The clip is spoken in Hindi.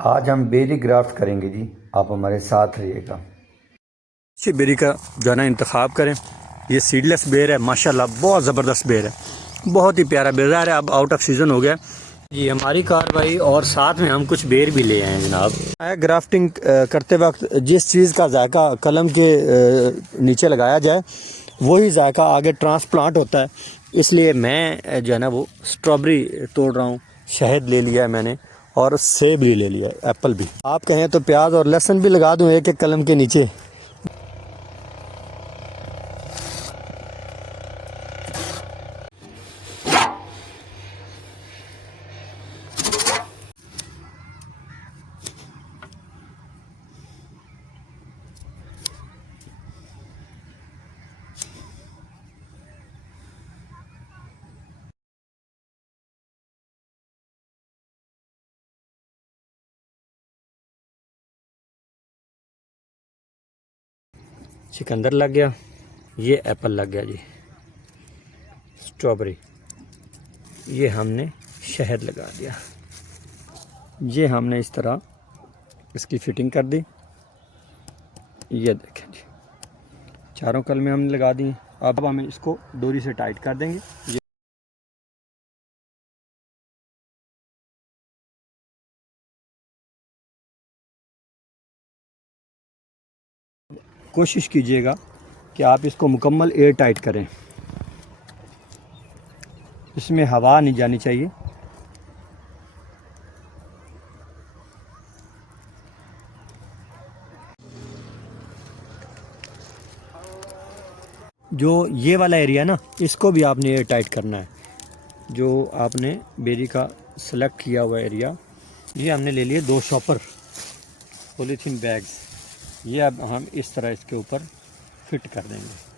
आज हम बेरी ग्राफ्ट करेंगे जी, आप हमारे साथ रहिएगा। अच्छी बेरी का जो है ना इंतखाब करें। ये सीडलेस बेर है, माशाल्लाह बहुत ज़बरदस्त बेर है, बहुत ही प्यारा बेर है। अब आउट ऑफ सीज़न हो गया ये हमारी कार्रवाई, और साथ में हम कुछ बेर भी ले आए हैं जनाब। ग्राफ्टिंग करते वक्त जिस चीज़ का जायका कलम के नीचे लगाया जाए वही जायका आगे ट्रांसप्लांट होता है। इसलिए मैं जो है ना वो स्ट्रॉबेरी तोड़ रहा हूँ, शहद ले लिया है मैंने, और सेब भी ले लिया है, एप्पल भी। आप कहें तो प्याज और लहसुन भी लगा दूँ एक एक कलम के नीचे। चिकंदर लग गया, ये एप्पल लग गया जी, स्ट्रॉबेरी, ये हमने शहद लगा दिया। ये हमने इस तरह इसकी फिटिंग कर दी। ये देखें जी, चारों कलमें हमने लगा दी। अब हम इसको डोरी से टाइट कर देंगे। ये कोशिश कीजिएगा कि आप इसको मुकम्मल एयर टाइट करें, इसमें हवा नहीं जानी चाहिए। जो ये वाला एरिया ना, इसको भी आपने एयर टाइट करना है। जो आपने बेरी का सेलेक्ट किया हुआ एरिया, ये हमने ले लिए 2 शॉपर पॉलीथीन बैग्स। ये अब हम इस तरह इसके ऊपर फिट कर देंगे।